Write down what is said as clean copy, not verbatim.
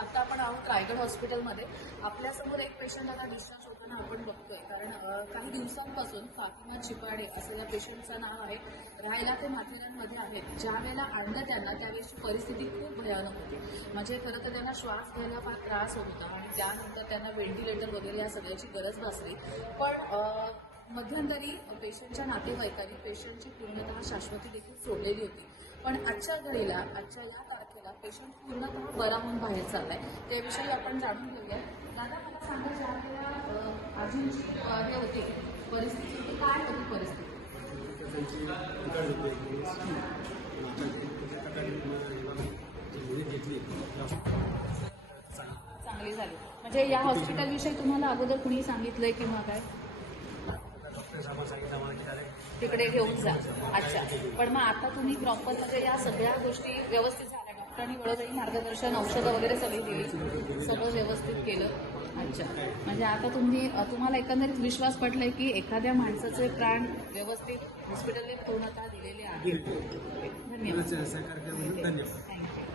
आता आपण आहोत रायगड हॉस्पिटलमध्ये. आपल्यासमोर एक पेशंट आता डिस्चार्ज होताना आपण बघतोय, कारण काही दिवसांपासून फातिमा चिपाडे असं या पेशंटचं नाव आहे. राहायला ते माथेरानमध्ये आहेत. ज्या वेळेला आणलं त्यांना त्यावेळेची परिस्थिती खूप भयानक होती. म्हणजे खरं तर त्यांना श्वास घ्यायला फार त्रास होत होता आणि त्यानंतर त्यांना व्हेंटिलेटर वगैरे या सगळ्याची गरज भासली. पण मध्यंतरी पेशंटच्या नातेवाईकांनी पेशंटची पूर्णतः शाश्वती देखील सोडलेली होती. पण आजच्या या तारखेला पेशंट पूर्णतः बरा होऊन बाहेर चाललाय. त्याविषयी आपण जाणून घेऊया. दादा, मला सांगा, ज्या वेळेला आजींची हे होती परिस्थिती होती, काय होती परिस्थिती? त्यांची घेतली चांगली झाली. म्हणजे या हॉस्पिटलविषयी तुम्हाला अगोदर कुणी सांगितलंय किंवा काय? डॉक्टर साहेबांनी सांगितलं आम्हाला की काय तिकडे घेऊन जा. अच्छा. पण मग आता तुम्ही प्रॉपर म्हणजे या सगळ्या गोष्टी व्यवस्थित झाल्या? डॉक्टरांनी वेळोवेळी मार्गदर्शन, औषधं वगैरे सगळी दिली, सगळं व्यवस्थित केलं? अच्छा. म्हणजे आता तुम्हाला एकंदरीत विश्वास पटलाय की एखाद्या माणसाचे प्राण व्यवस्थित हॉस्पिटलने पूर्णतः दिलेले आहेत. धन्यवाद. सहकार्य केल्याबद्दल धन्यवाद. थँक्यू.